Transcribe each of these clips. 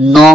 9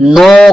9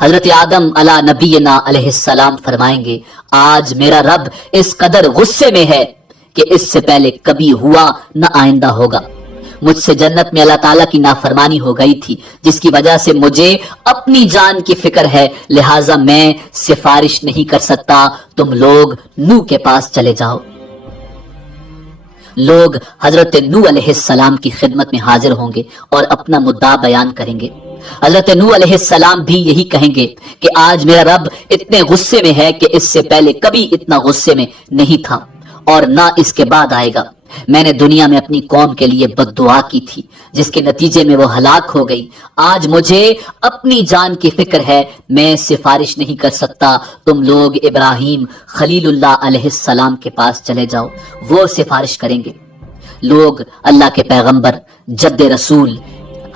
حضرت آدم علی نبینا علیہ السلام فرمائیں گے آج میرا رب اس قدر غصے میں ہے کہ اس سے پہلے کبھی ہوا نہ آئندہ ہوگا. مجھ سے جنت میں اللہ تعالیٰ کی نافرمانی ہو گئی تھی جس کی وجہ سے مجھے اپنی جان کی فکر ہے، لہٰذا میں سفارش نہیں کر سکتا، تم لوگ نوح کے پاس چلے جاؤ. لوگ حضرت نوح علیہ السلام کی خدمت میں حاضر ہوں گے اور اپنا مدعا بیان کریں گے. حضرت نوح علیہ السلام بھی یہی کہیں گے کہ آج میرا رب اتنے غصے میں ہے کہ اس سے پہلے کبھی اتنا غصے میں نہیں تھا اور نہ اس کے بعد آئے گا. میں نے دنیا میں اپنی قوم کے لیے بد دعا کی تھی جس کے نتیجے میں وہ ہلاک ہو گئی. آج مجھے اپنی جان کی فکر ہے، میں سفارش نہیں کر سکتا، تم لوگ ابراہیم خلیل اللہ علیہ السلام کے پاس چلے جاؤ، وہ سفارش کریں گے. لوگ اللہ کے پیغمبر جد رسول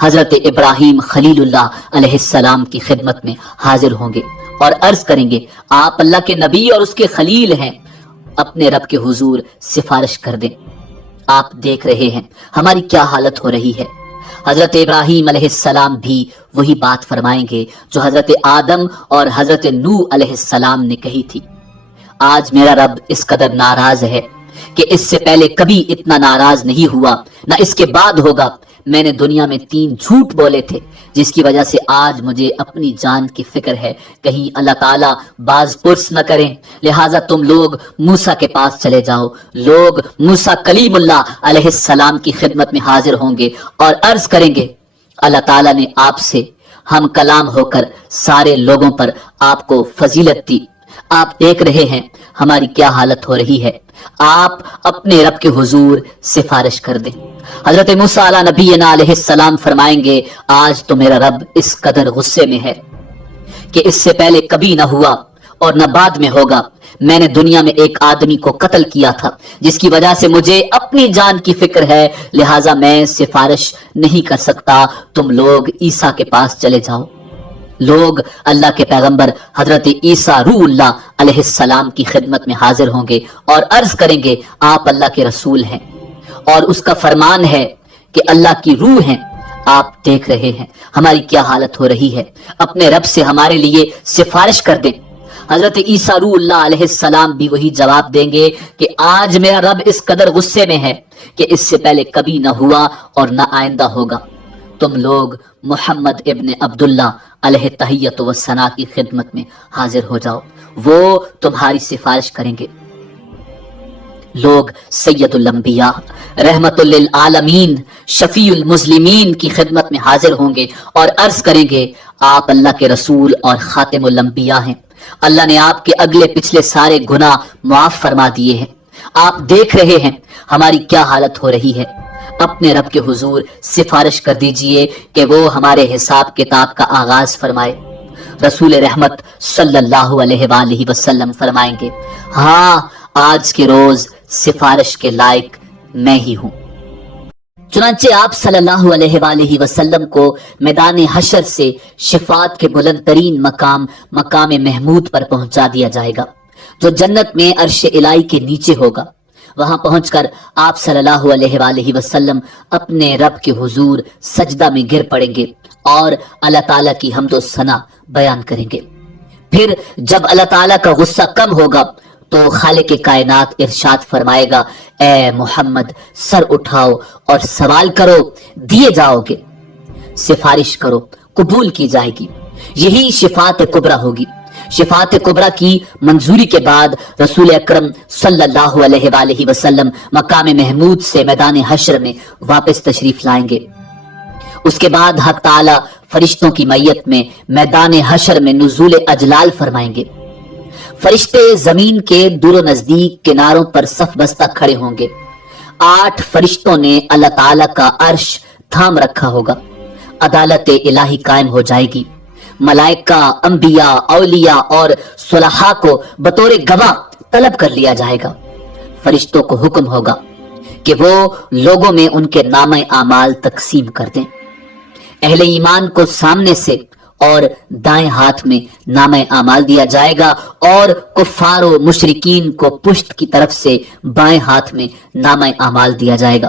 حضرت ابراہیم خلیل اللہ علیہ السلام کی خدمت میں حاضر ہوں گے اور عرض کریں گے آپ اللہ کے نبی اور اس کے خلیل ہیں، اپنے رب کے حضور سفارش کر دیں. آپ دیکھ رہے ہیں ہماری کیا حالت ہو رہی ہے. حضرت ابراہیم علیہ السلام بھی وہی بات فرمائیں گے جو حضرت آدم اور حضرت نوح علیہ السلام نے کہی تھی. آج میرا رب اس قدر ناراض ہے کہ اس سے پہلے کبھی اتنا ناراض نہیں ہوا، نہ اس کے بعد ہوگا. میں نے دنیا میں 3 جھوٹ بولے تھے جس کی وجہ سے آج مجھے اپنی جان کی فکر ہے، کہیں اللہ تعالیٰ باز پرس نہ کریں. لہٰذا تم لوگ موسیٰ کے پاس چلے جاؤ. لوگ موسیٰ کلیم اللہ علیہ السلام کی خدمت میں حاضر ہوں گے اور عرض کریں گے اللہ تعالیٰ نے آپ سے ہم کلام ہو کر سارے لوگوں پر آپ کو فضیلت دی. آپ دیکھ رہے ہیں ہماری کیا حالت ہو رہی ہے، آپ اپنے رب کے حضور سفارش کر دیں. حضرت موسیٰ علیہ نبینا علیہ السلام فرمائیں گے آج تو میرا رب اس قدر غصے میں ہے کہ اس سے پہلے کبھی نہ ہوا اور نہ بعد میں ہوگا. میں نے دنیا میں ایک آدمی کو قتل کیا تھا جس کی وجہ سے مجھے اپنی جان کی فکر ہے، لہٰذا میں سفارش نہیں کر سکتا، تم لوگ عیسیٰ کے پاس چلے جاؤ. لوگ اللہ کے پیغمبر حضرت عیسیٰ روح اللہ علیہ السلام کی خدمت میں حاضر ہوں گے اور عرض کریں گے آپ اللہ کے رسول ہیں اور اس کا فرمان ہے کہ اللہ کی روح ہیں. آپ دیکھ رہے ہیں ہماری کیا حالت ہو رہی ہے، اپنے رب سے ہمارے لیے سفارش کر دیں. حضرت عیسیٰ روح اللہ علیہ السلام بھی وہی جواب دیں گے کہ آج میرا رب اس قدر غصے میں ہے کہ اس سے پہلے کبھی نہ ہوا اور نہ آئندہ ہوگا. تم لوگ محمد ابن عبداللہ علیہ تحیت و ثنا کی خدمت میں حاضر ہو جاؤ، وہ تمہاری سفارش کریں گے. لوگ سید الانبیاء رحمت للعالمین شفیع المسلمین کی خدمت میں حاضر ہوں گے اور عرض کریں گے آپ اللہ کے رسول اور خاتم الانبیاء ہیں، اللہ نے آپ کے اگلے پچھلے سارے گناہ معاف فرما دیے ہیں. آپ دیکھ رہے ہیں ہماری کیا حالت ہو رہی ہے، اپنے رب کے حضور سفارش کر دیجئے کہ وہ ہمارے حساب کتاب کا آغاز فرمائے. رسول رحمت صلی اللہ علیہ وآلہ وسلم فرمائیں گے ہاں آج کے روز سفارش کے لائق میں ہی ہوں. چنانچہ آپ صلی اللہ علیہ وآلہ وسلم کو میدان حشر سے شفاعت کے بلند ترین مقام محمود پر پہنچا دیا جائے گا جو جنت میں عرش الہی کے نیچے ہوگا. وہاں پہنچ کر آپ صلی اللہ علیہ وآلہ وسلم اپنے رب کے حضور سجدہ میں گر پڑیں گے اور اللہ تعالیٰ کی حمد و ثنا بیان کریں گے. پھر جب اللہ تعالیٰ کا غصہ کم ہوگا تو خالق کائنات ارشاد فرمائے گا اے محمد سر اٹھاؤ اور سوال کرو دیے جاؤ گے، سفارش کرو قبول کی جائے گی. یہی شفاعت کبریٰ ہوگی. شفاعت کبریٰ کی منظوری کے بعد رسول اکرم صلی اللہ علیہ وآلہ وسلم مقام محمود سے میدان حشر میں واپس تشریف لائیں گے. اس کے بعد حق تعالی فرشتوں کی میت میں میدان حشر میں نزول اجلال فرمائیں گے. فرشتے زمین کے دور و نزدیک کناروں پر صف بستہ کھڑے ہوں گے. 8 فرشتوں نے اللہ تعالی کا عرش تھام رکھا ہوگا. عدالت الہی قائم ہو جائے گی. ملائکہ، انبیاء، اولیاء اور صلحاء کو بطور گواہ طلب کر لیا جائے گا. فرشتوں کو حکم ہوگا کہ وہ لوگوں میں ان کے نامہ اعمال تقسیم کر دیں. اہل ایمان کو سامنے سے اور دائیں ہاتھ میں نامہ اعمال دیا جائے گا اور کفار و مشرکین کو پشت کی طرف سے بائیں ہاتھ میں نامہ اعمال دیا جائے گا.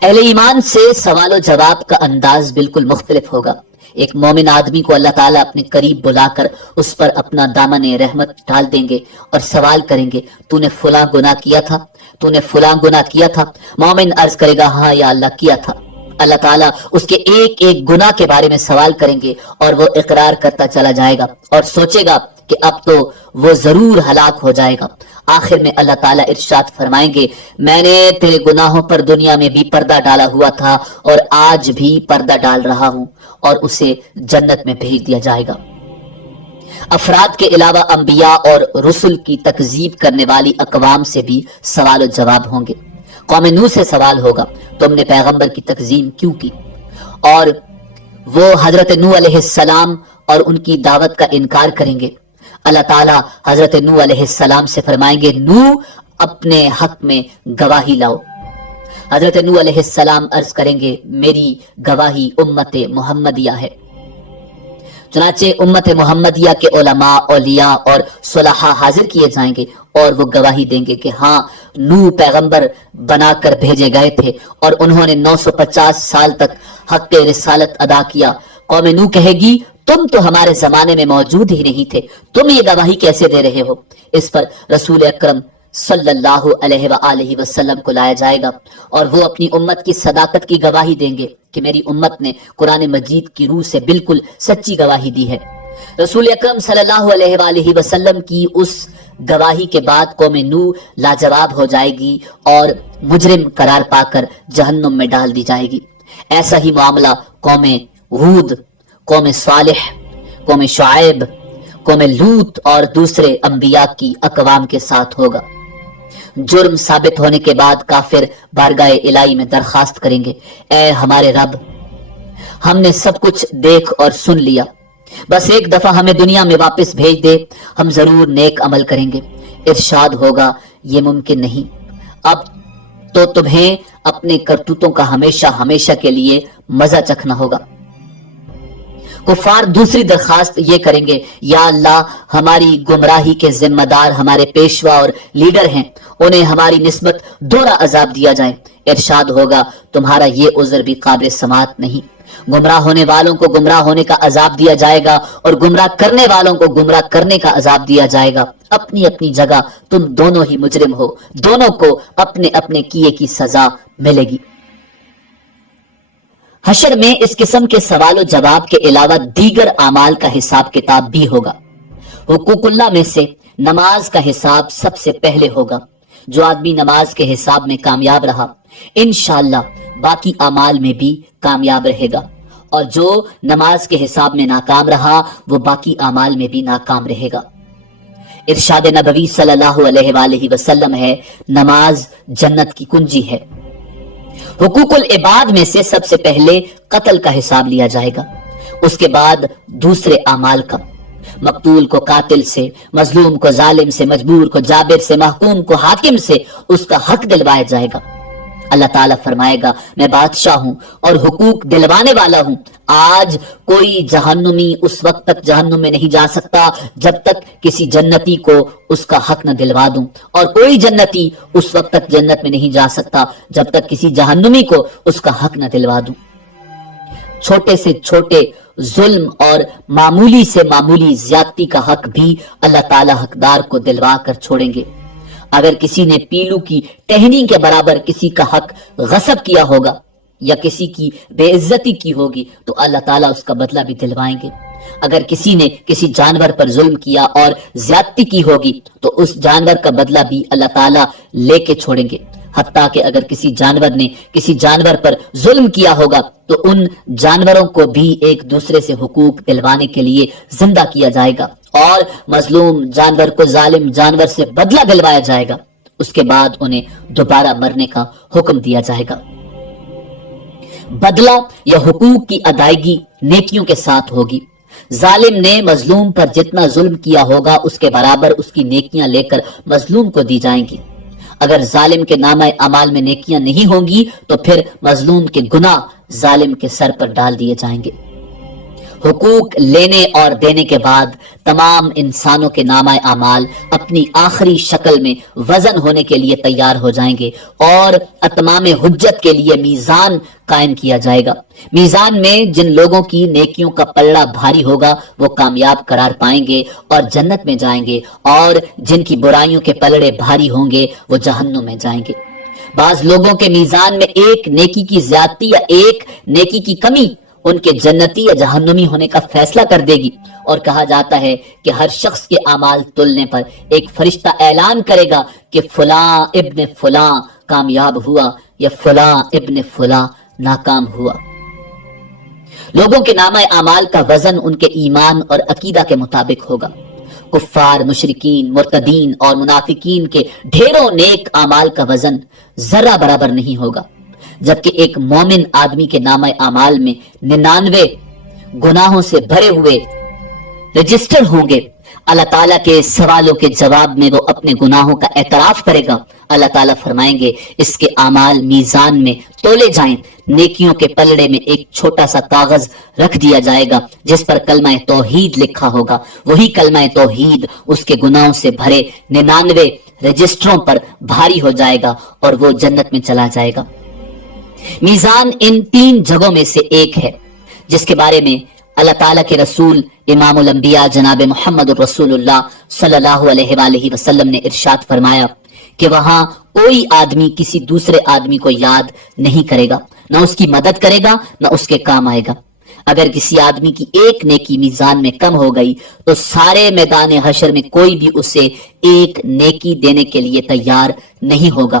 اہل ایمان سے سوال و جواب کا انداز بالکل مختلف ہوگا۔ ایک مومن آدمی کو اللہ تعالیٰ اپنے قریب بلا کر اس پر اپنا دامن رحمت ڈال دیں گے اور سوال کریں گے، تو نے فلاں گناہ کیا تھا، تو نے فلاں گناہ کیا تھا؟ مومن عرض کرے گا ہاں یا اللہ کیا تھا۔ اللہ تعالیٰ اس کے ایک ایک گناہ کے بارے میں سوال کریں گے اور وہ اقرار کرتا چلا جائے گا اور سوچے گا کہ اب تو وہ ضرور ہلاک ہو جائے گا۔ آخر میں اللہ تعالیٰ ارشاد فرمائیں گے، میں نے تیرے گناہوں پر دنیا میں بھی پردہ ڈالا ہوا تھا اور آج بھی پردہ ڈال رہا ہوں، اور اسے جنت میں بھیج دیا جائے گا۔ افراد کے علاوہ انبیاء اور رسل کی تکذیب کرنے والی اقوام سے بھی سوال و جواب ہوں گے۔ قوم نوح سے سوال ہوگا، تم نے پیغمبر کی تکذیب کیوں کی؟ اور وہ حضرت نوح علیہ السلام اور ان کی دعوت کا انکار کریں گے۔ اللہ تعالیٰ حضرت نوح علیہ السلام سے فرمائیں گے، نوح اپنے حق میں گواہی لاؤ۔ حضرت نوح علیہ السلام عرض کریں گے، میری گواہی امت محمدیہ ہے۔ چنانچہ امت محمدیہ کے علماء، اولیاء اور صلحاء حاضر کیے جائیں گے اور وہ گواہی دیں گے کہ ہاں نوح پیغمبر بنا کر بھیجے گئے تھے اور انہوں نے 950 سال تک حق رسالت ادا کیا۔ قوم نوح کہے گی، تم تو ہمارے زمانے میں موجود ہی نہیں تھے، تم یہ گواہی کیسے دے رہے ہو؟ اس پر رسول اکرم صلی اللہ علیہ وآلہ وسلم کو لایا جائے گا اور وہ اپنی امت کی صداقت کی گواہی دیں گے کہ میری امت نے قرآن مجید کی روح سے بالکل سچی گواہی دی ہے۔ رسول اکرم صلی اللہ علیہ وآلہ وسلم کی اس گواہی کے بعد قوم نوح لاجواب ہو جائے گی اور مجرم قرار پا کر جہنم میں ڈال دی جائے گی۔ ایسا ہی معاملہ قوم ہود، قوم صالح، قوم شعیب، قوم لوط اور دوسرے انبیاء کی اقوام کے ساتھ ہوگا۔ جرم ثابت ہونے کے بعد کافر بارگاہ الہی میں درخواست کریں گے، اے ہمارے رب، ہم نے سب کچھ دیکھ اور سن لیا، بس ایک دفعہ ہمیں دنیا میں واپس بھیج دے، ہم ضرور نیک عمل کریں گے۔ ارشاد ہوگا، یہ ممکن نہیں، اب تو تمہیں اپنے کرتوتوں کا ہمیشہ ہمیشہ کے لیے مزہ چکھنا ہوگا۔ کفار دوسری درخواست یہ کریں گے، یا اللہ، ہماری گمراہی کے ذمہ دار ہمارے پیشوا اور لیڈر ہیں، انہیں ہماری نسبت دوہرا عذاب دیا جائے۔ ارشاد ہوگا، تمہارا یہ عذر بھی قابل سماعت نہیں۔ گمراہ ہونے والوں کو گمراہ ہونے کا عذاب دیا جائے گا اور گمراہ کرنے والوں کو گمراہ کرنے کا عذاب دیا جائے گا۔ اپنی اپنی جگہ تم دونوں ہی مجرم ہو، دونوں کو اپنے اپنے کیے کی سزا ملے گی۔ حشر میں اس قسم کے سوال و جواب کے علاوہ دیگر اعمال کا حساب کتاب بھی ہوگا۔ حقوق اللہ میں سے نماز کا حساب سب سے پہلے ہوگا۔ جو آدمی نماز کے حساب میں کامیاب رہا، انشاءاللہ باقی اعمال میں بھی کامیاب رہے گا، اور جو نماز کے حساب میں ناکام رہا وہ باقی اعمال میں بھی ناکام رہے گا۔ ارشاد نبوی صلی اللہ علیہ وآلہ وسلم ہے، نماز جنت کی کنجی ہے۔ حقوق العباد میں سے سب سے پہلے قتل کا حساب لیا جائے گا، اس کے بعد دوسرے اعمال کا۔ مقتول کو قاتل سے، مظلوم کو ظالم سے، مجبور کو جابر سے، محکوم کو حاکم سے اس کا حق دلوایا جائے گا۔ اللہ تعالیٰ فرمائے گا، میں بادشاہ ہوں اور حقوق دلوانے والا ہوں۔ آج کوئی جہنمی اس وقت تک جہنم میں نہیں جا سکتا جب تک کسی جنتی کو اس کا حق نہ دلوا دوں، اور کوئی جنتی اس وقت تک جنت میں نہیں جا سکتا جب تک کسی جہنمی کو اس کا حق نہ دلوا دوں۔ چھوٹے سے چھوٹے ظلم اور معمولی سے معمولی زیادتی کا حق بھی اللہ تعالیٰ حقدار کو دلوا کر چھوڑیں گے۔ اگر کسی نے پیلو کی ٹہنی کے برابر کسی کا حق غصب کیا ہوگا یا کسی کی بے عزتی کی ہوگی تو اللہ تعالیٰ اس کا بدلہ بھی دلوائیں گے۔ اگر کسی نے کسی جانور پر ظلم کیا اور زیادتی کی ہوگی تو اس جانور کا بدلہ بھی اللہ تعالیٰ لے کے چھوڑیں گے۔ حتیٰ کہ اگر کسی جانور نے کسی جانور پر ظلم کیا ہوگا تو ان جانوروں کو بھی ایک دوسرے سے حقوق دلوانے کے لیے زندہ کیا جائے گا اور مظلوم جانور کو ظالم جانور سے بدلہ دلوایا جائے گا۔ اس کے بعد انہیں دوبارہ مرنے کا حکم دیا جائے گا۔ بدلہ یا حقوق کی ادائیگی نیکیوں کے ساتھ ہوگی۔ ظالم نے مظلوم پر جتنا ظلم کیا ہوگا اس کے برابر اس کی نیکیاں لے کر مظلوم کو دی جائیں گی۔ اگر ظالم کے نامہ اعمال میں نیکیاں نہیں ہوں گی تو پھر مظلوم کے گناہ ظالم کے سر پر ڈال دیے جائیں گے۔ حقوق لینے اور دینے کے بعد تمام انسانوں کے نامہ اعمال اپنی آخری شکل میں وزن ہونے کے لیے تیار ہو جائیں گے اور اتمام حجت کے لیے میزان قائم کیا جائے گا۔ میزان میں جن لوگوں کی نیکیوں کا پلڑا بھاری ہوگا وہ کامیاب قرار پائیں گے اور جنت میں جائیں گے، اور جن کی برائیوں کے پلڑے بھاری ہوں گے وہ جہنم میں جائیں گے۔ بعض لوگوں کے میزان میں ایک نیکی کی زیادتی یا ایک نیکی کی کمی ان کے جنتی یا جہنمی ہونے کا فیصلہ کر دے گی، اور کہا جاتا ہے کہ ہر شخص کے اعمال تلنے پر ایک فرشتہ اعلان کرے گا کہ فلاں ابن فلاں کامیاب ہوا یا فلاں ابن فلاں ناکام ہوا۔ لوگوں کے نامہ اعمال کا وزن ان کے ایمان اور عقیدہ کے مطابق ہوگا۔ کفار، مشرکین، مرتدین اور منافقین کے ڈھیروں نیک اعمال کا وزن ذرہ برابر نہیں ہوگا، جبکہ ایک مومن آدمی کے نامہ اعمال میں 99 گناہوں سے بھرے ہوئے رجسٹر ہوں گے۔ اللہ تعالیٰ کے سوالوں کے جواب میں وہ اپنے گناہوں کا اعتراف کرے گا۔ اللہ تعالیٰ فرمائیں گے اس کے اعمال میزان میں تولے جائیں، نیکیوں کے پلڑے میں ایک چھوٹا سا کاغذ رکھ دیا جائے گا جس پر کلمہ توحید لکھا ہوگا۔ وہی کلمہ توحید اس کے گناہوں سے بھرے 99 رجسٹروں پر بھاری ہو جائے گا اور وہ جنت میں چلا جائے گا۔ میزان ان 3 جگہوں میں سے ایک ہے جس کے بارے میں اللہ تعالیٰ کے رسول امام الانبیاء جناب محمد رسول اللہ صلی اللہ علیہ وآلہ وسلم نے ارشاد فرمایا کہ وہاں کوئی آدمی کسی دوسرے آدمی کو یاد نہیں کرے گا، نہ اس کی مدد کرے گا، نہ اس کے کام آئے گا۔ اگر کسی آدمی کی ایک نیکی میزان میں کم ہو گئی تو سارے میدان حشر میں کوئی بھی اسے ایک نیکی دینے کے لیے تیار نہیں ہوگا،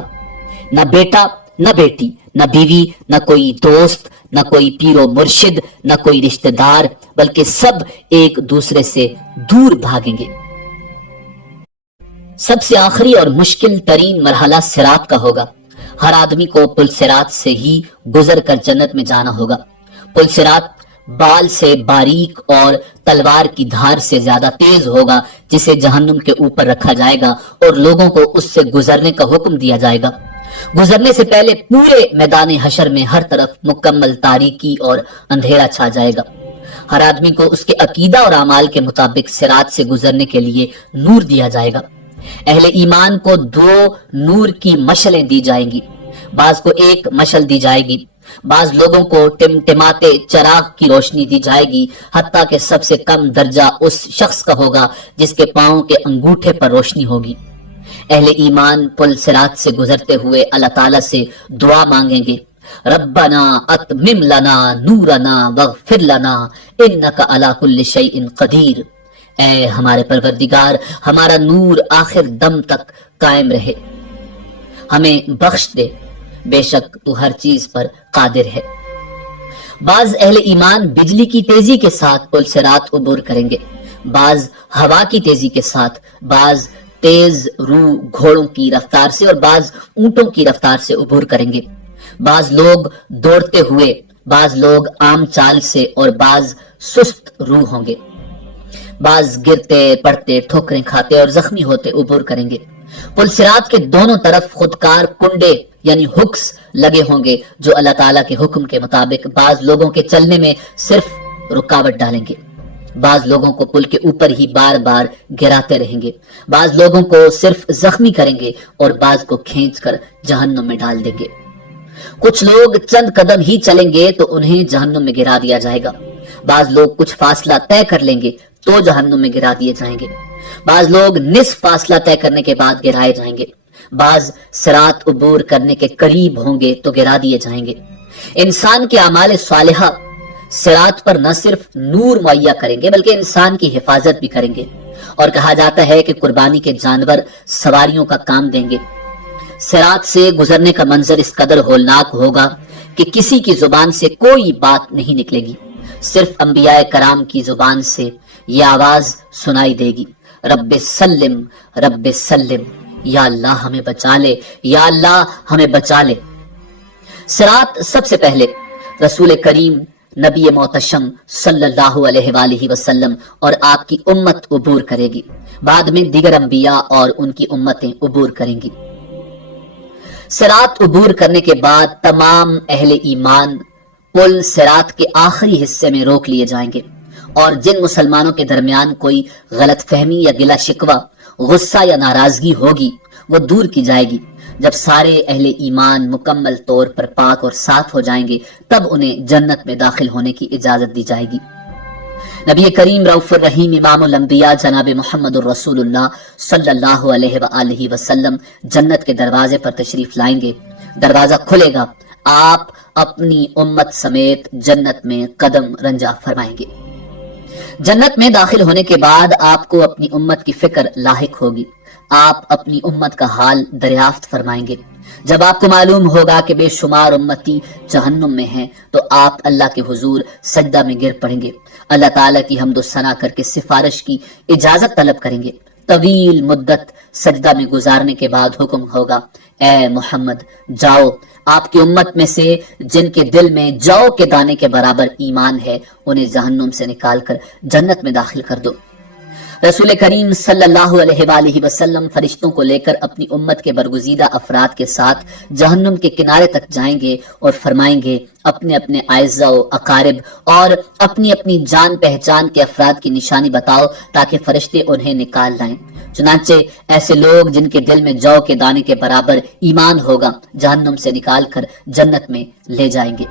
نہ بیٹا، نہ بیٹی، نہ بیوی، نہ کوئی دوست، نہ کوئی پیر و مرشد، نہ کوئی رشتہ دار، بلکہ سب ایک دوسرے سے دور بھاگیں گے۔ سب سے آخری اور مشکل ترین مرحلہ صراط کا ہوگا۔ ہر آدمی کو پل صراط سے ہی گزر کر جنت میں جانا ہوگا۔ پل صراط بال سے باریک اور تلوار کی دھار سے زیادہ تیز ہوگا، جسے جہنم کے اوپر رکھا جائے گا اور لوگوں کو اس سے گزرنے کا حکم دیا جائے گا۔ گزرنے سے پہلے پورے میدان حشر میں ہر طرف مکمل تاریکی اور اندھیرا چھا جائے گا۔ ہر آدمی کو اس کے عقیدہ اور اعمال کے مطابق صراط سے گزرنے کے لیے نور دیا جائے گا۔ اہل ایمان کو 2 نور کی مشلیں دی جائیں گی، بعض کو ایک مشل دی جائے گی، بعض لوگوں کو ٹمٹماتے چراغ کی روشنی دی جائے گی، حتیٰ کہ سب سے کم درجہ اس شخص کا ہوگا جس کے پاؤں کے انگوٹھے پر روشنی ہوگی۔ اہل ایمان پل صراط سے گزرتے ہوئے اللہ تعالیٰ سے دعا مانگیں گے، ربنا اتمم لنا نورنا واغفر لنا انک علی کل شیء قدیر۔ اے ہمارے پروردگار، ہمارا نور آخر دم تک قائم رہے، ہمیں بخش دے، بے شک تو ہر چیز پر قادر ہے۔ بعض اہل ایمان بجلی کی تیزی کے ساتھ پل صراط عبور کریں گے، بعض ہوا کی تیزی کے ساتھ، بعض تیز رو گھوڑوں کی رفتار سے اور بعض اونٹوں کی رفتار سے عبور کریں گے۔ بعض لوگ دوڑتے ہوئے، بعض لوگ عام چال سے اور بعض سست روح ہوں گے۔ بعض گرتے پڑتے، ٹھوکریں کھاتے اور زخمی ہوتے عبور کریں گے۔ پل صراط کے دونوں طرف خودکار کنڈے یعنی ہکس لگے ہوں گے جو اللہ تعالیٰ کے حکم کے مطابق بعض لوگوں کے چلنے میں صرف رکاوٹ ڈالیں گے، بعض لوگوں کو پل کے اوپر ہی بار بار گراتے رہیں گے، بعض لوگوں کو صرف زخمی کریں گے اور بعض کو کھینچ کر جہنم میں ڈال دیں گے۔ کچھ لوگ چند قدم ہی چلیں گے تو انہیں جہنم میں گرا دیا جائے گا، بعض لوگ کچھ فاصلہ طے کر لیں گے تو جہنم میں گرا دیے جائیں گے، بعض لوگ نصف فاصلہ طے کرنے کے بعد گرائے جائیں گے، بعض صراط عبور کرنے کے قریب ہوں گے تو گرا دیے جائیں گے۔ انسان کے اعمال صالحہ صراط پر نہ صرف نور مہیا کریں گے بلکہ انسان کی حفاظت بھی کریں گے، اور کہا جاتا ہے کہ قربانی کے جانور سواریوں کا کام دیں گے۔ صراط سے گزرنے کا منظر اس قدر ہولناک ہوگا کہ کسی کی زبان سے کوئی بات نہیں نکلے گی، صرف انبیاء کرام کی زبان سے یہ آواز سنائی دے گی، رب سلم رب سلم، یا اللہ ہمیں بچا لے، یا اللہ ہمیں بچا لے۔ صراط سب سے پہلے رسول کریم نبی محتشم صلی اللہ علیہ وآلہ وسلم اور آپ کی امت عبور کرے گی، بعد میں دیگر انبیاء اور ان کی امتیں عبور کریں گی۔ صراط عبور کرنے کے بعد تمام اہل ایمان پل صراط کے آخری حصے میں روک لیے جائیں گے اور جن مسلمانوں کے درمیان کوئی غلط فہمی یا گلا شکوہ، غصہ یا ناراضگی ہوگی وہ دور کی جائے گی۔ جب سارے اہل ایمان مکمل طور پر پاک اور صاف ہو جائیں گے تب انہیں جنت میں داخل ہونے کی اجازت دی جائے گی۔ نبی کریم رؤوف الرحیم امام الانبیاء جناب محمد الرسول اللہ صلی اللہ علیہ وآلہ وسلم جنت کے دروازے پر تشریف لائیں گے۔ دروازہ کھلے گا، آپ اپنی امت سمیت جنت میں قدم رنجا فرمائیں گے۔ جنت میں داخل ہونے کے بعد آپ کو اپنی امت کی فکر لاحق ہوگی، آپ اپنی امت کا حال دریافت فرمائیں گے۔ جب آپ کو معلوم ہوگا کہ بے شمار امتی جہنم میں ہیں تو آپ اللہ کے حضور سجدہ میں گر پڑیں گے، اللہ تعالیٰ کی حمد و ثنا کر کے سفارش کی اجازت طلب کریں گے۔ طویل مدت سجدہ میں گزارنے کے بعد حکم ہوگا، اے محمد جاؤ، آپ کی امت میں سے جن کے دل میں جو کے دانے کے برابر ایمان ہے انہیں جہنم سے نکال کر جنت میں داخل کر دو۔ رسول کریم صلی اللہ علیہ وآلہ وسلم فرشتوں کو لے کر اپنی امت کے برگزیدہ افراد کے ساتھ جہنم کے کنارے تک جائیں گے اور فرمائیں گے، اپنے اپنے اعزاء و اقارب اور اپنی اپنی جان پہچان کے افراد کی نشانی بتاؤ تاکہ فرشتے انہیں نکال لائیں۔ چنانچہ ایسے لوگ جن کے دل میں جو کے دانے کے برابر ایمان ہوگا جہنم سے نکال کر جنت میں لے جائیں گے۔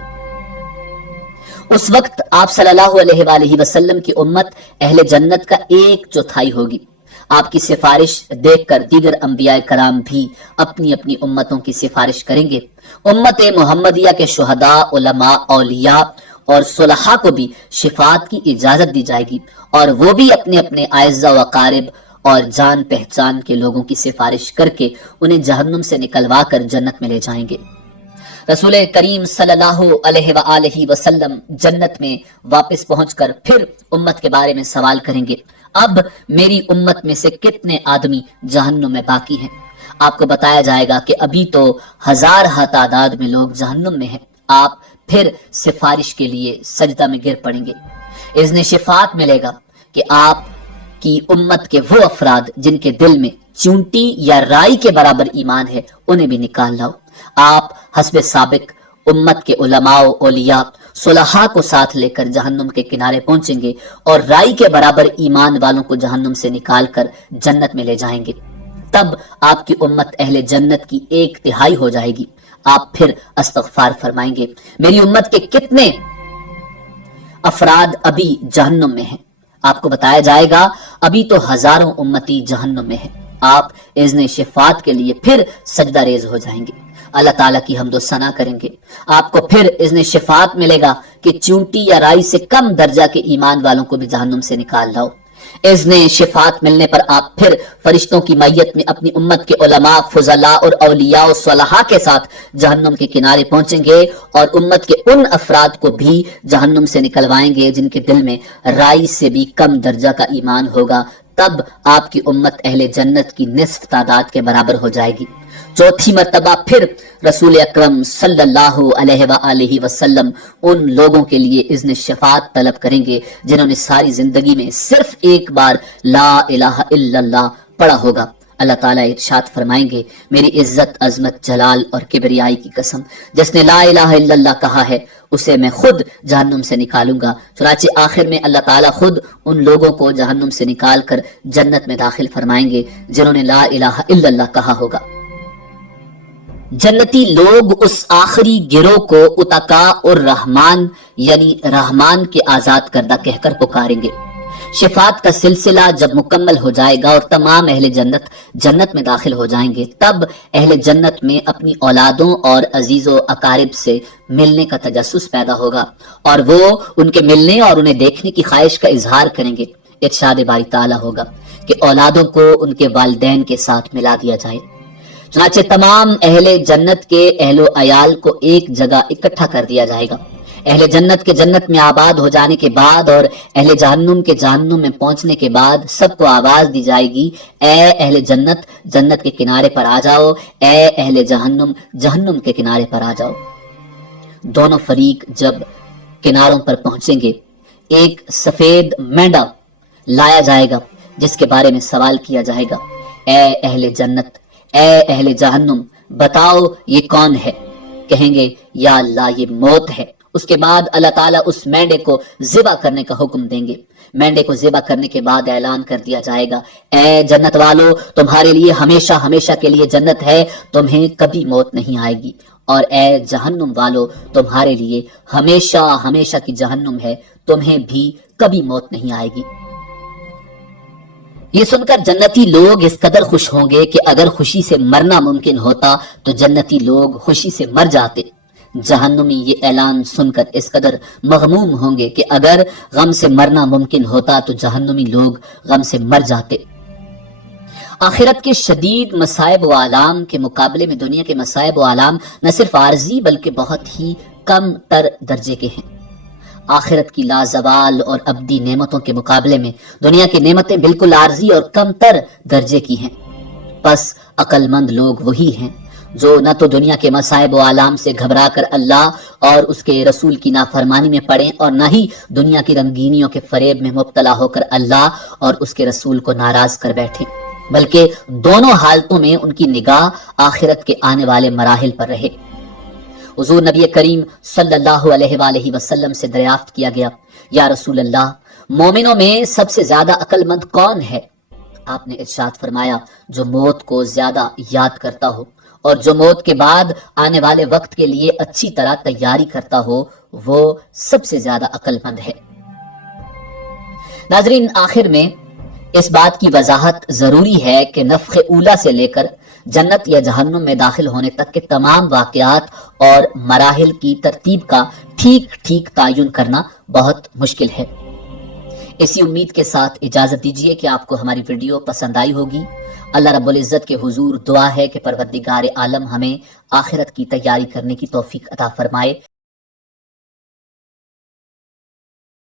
اس وقت آپ صلی اللہ علیہ وآلہ وسلم کی امت اہل جنت کا 1/4 ہوگی۔ آپ کی سفارش دیکھ کر دیگر انبیاء کرام بھی اپنی اپنی امتوں کی سفارش کریں گے۔ امت محمدیہ کے شہداء، علماء، اولیاء اور صلحاء کو بھی شفاعت کی اجازت دی جائے گی اور وہ بھی اپنے اپنے اعزاء و اقارب اور جان پہچان کے لوگوں کی سفارش کر کے انہیں جہنم سے نکلوا کر جنت میں لے جائیں گے۔ رسول کریم صلی اللہ علیہ وآلہ وسلم جنت میں واپس پہنچ کر پھر امت کے بارے میں سوال کریں گے، اب میری امت میں سے کتنے آدمی جہنم میں باقی ہیں؟ آپ کو بتایا جائے گا کہ ابھی تو 1000 تعداد میں لوگ جہنم میں ہیں۔ آپ پھر سفارش کے لیے سجدہ میں گر پڑیں گے۔ اذن شفاعت ملے گا کہ آپ کی امت کے وہ افراد جن کے دل میں چونٹی یا رائی کے برابر ایمان ہے انہیں بھی نکال لاؤ۔ آپ حسب سابق امت کے علماء، اولیاء، صلحاء کو ساتھ لے کر جہنم کے کنارے پہنچیں گے اور رائی کے برابر ایمان والوں کو جہنم سے نکال کر جنت میں لے جائیں گے۔ تب آپ کی امت اہل جنت کی 1/3 ہو جائے گی۔ آپ پھر استغفار فرمائیں گے، میری امت کے کتنے افراد ابھی جہنم میں ہیں؟ آپ کو بتایا جائے گا ابھی تو 1000 امتی جہنم میں ہیں۔ آپ اذن شفاعت کے لیے پھر سجدہ ریز ہو جائیں گے، اللہ تعالیٰ کی حمد و ثنا کریں گے۔ آپ کو پھر اذن شفاعت ملے گا کہ چونٹی یا رائی سے کم درجہ کے ایمان والوں کو بھی جہنم سے نکال لاؤ۔ اذن شفاعت ملنے پر آپ پھر فرشتوں کی میت میں اپنی امت کے علماء، فضلاء اور اولیاء و صلحاء کے ساتھ جہنم کے کنارے پہنچیں گے اور امت کے ان افراد کو بھی جہنم سے نکلوائیں گے جن کے دل میں رائی سے بھی کم درجہ کا ایمان ہوگا۔ تب آپ کی امت اہل جنت کی نصف تعداد کے برابر ہو جائے گی۔ چوتھی مرتبہ پھر رسول اکرم صلی اللہ علیہ وآلہ وسلم ان لوگوں کے لیے اذن شفاعت طلب کریں گے جنہوں نے ساری زندگی میں صرف ایک بار لا الہ الا اللہ پڑھا ہوگا۔ اللہ تعالیٰ ارشاد فرمائیں گے، میری عزت، عظمت، جلال اور کبریائی کی قسم، جس نے لا الہ الا اللہ کہا ہے اسے میں خود جہنم سے نکالوں گا۔ چنانچہ آخر میں اللہ تعالیٰ خود ان لوگوں کو جہنم سے نکال کر جنت میں داخل فرمائیں گے جنہوں نے لا الہ الا اللہ کہا ہوگا۔ جنتی لوگ اس آخری گروہ کو اتقا اور رحمان یعنی رحمان کے آزاد کردہ کہہ کر پکاریں گے۔ شفاعت کا سلسلہ جب مکمل ہو جائے گا اور تمام اہل جنت جنت میں داخل ہو جائیں گے تب اہل جنت میں اپنی اولادوں اور عزیز و اقارب سے ملنے کا تجسس پیدا ہوگا اور وہ ان کے ملنے اور انہیں دیکھنے کی خواہش کا اظہار کریں گے۔ ارشاد باری تعالیٰ ہوگا کہ اولادوں کو ان کے والدین کے ساتھ ملا دیا جائے۔ چنانچہ تمام اہل جنت کے اہل و عیال کو ایک جگہ اکٹھا کر دیا جائے گا۔ اہل جنت کے جنت میں آباد ہو جانے کے بعد اور اہل جہنم کے جہنم میں پہنچنے کے بعد سب کو آواز دی جائے گی، اے اہل جنت جنت کے کنارے پر آ جاؤ، اے اہل جہنم جہنم کے کنارے پر آ جاؤ۔ دونوں فریق جب کناروں پر پہنچیں گے ایک سفید مینڈا لایا جائے گا جس کے بارے میں سوال کیا جائے گا، اے اہل جنت، اے اہل جہنم بتاؤ یہ کون ہے؟ کہیں گے یا اللہ یہ موت ہے۔ اس کے بعد اللہ تعالیٰ اس مینڈے کو ذبح کرنے کا حکم دیں گے۔ مینڈے کو ذبح کرنے کے بعد اعلان کر دیا جائے گا، اے جنت والو، تمہارے لیے ہمیشہ ہمیشہ کے لیے جنت ہے، تمہیں کبھی موت نہیں آئے گی، اور اے جہنم والو، تمہارے لیے ہمیشہ ہمیشہ کی جہنم ہے، تمہیں بھی کبھی موت نہیں آئے گی۔ یہ سن کر جنتی لوگ اس قدر خوش ہوں گے کہ اگر خوشی سے مرنا ممکن ہوتا تو جنتی لوگ خوشی سے مر جاتے۔ جہنمی یہ اعلان سن کر اس قدر مغموم ہوں گے کہ اگر غم سے مرنا ممکن ہوتا تو جہنمی لوگ غم سے مر جاتے۔ آخرت کے شدید مصائب و آلام کے مقابلے میں دنیا کے مصائب و آلام نہ صرف عارضی بلکہ بہت ہی کم تر درجے کے ہیں۔ آخرت کی لازوال اور ابدی نعمتوں کے مقابلے میں دنیا کی نعمتیں بالکل عارضی اور کم تر درجے کی ہیں۔ پس عقل مند لوگ وہی ہیں جو نہ تو دنیا کے مصائب و آلام سے گھبرا کر اللہ اور اس کے رسول کی نافرمانی میں پڑیں اور نہ ہی دنیا کی رنگینیوں کے فریب میں مبتلا ہو کر اللہ اور اس کے رسول کو ناراض کر بیٹھیں، بلکہ دونوں حالتوں میں ان کی نگاہ آخرت کے آنے والے مراحل پر رہے۔ حضور نبی کریم صلی اللہ علیہ وآلہ وسلم سے دریافت کیا گیا، یا رسول اللہ، مومنوں میں سب سے زیادہ عقل مند کون ہے؟ آپ نے ارشاد فرمایا، جو موت کو زیادہ یاد کرتا ہو اور جو موت کے بعد آنے والے وقت کے لیے اچھی طرح تیاری کرتا ہو، وہ سب سے زیادہ عقل مند ہے۔ ناظرین، آخر میں اس بات کی وضاحت ضروری ہے کہ نفخ اولا سے لے کر جنت یا جہنم میں داخل ہونے تک کے تمام واقعات اور مراحل کی ترتیب کا ٹھیک ٹھیک تعین کرنا بہت مشکل ہے۔ اسی امید کے ساتھ اجازت دیجیے کہ آپ کو ہماری ویڈیو پسند آئی ہوگی۔ اللہ رب العزت کے حضور دعا ہے کہ پروردگار عالم ہمیں آخرت کی تیاری کرنے کی توفیق عطا فرمائے۔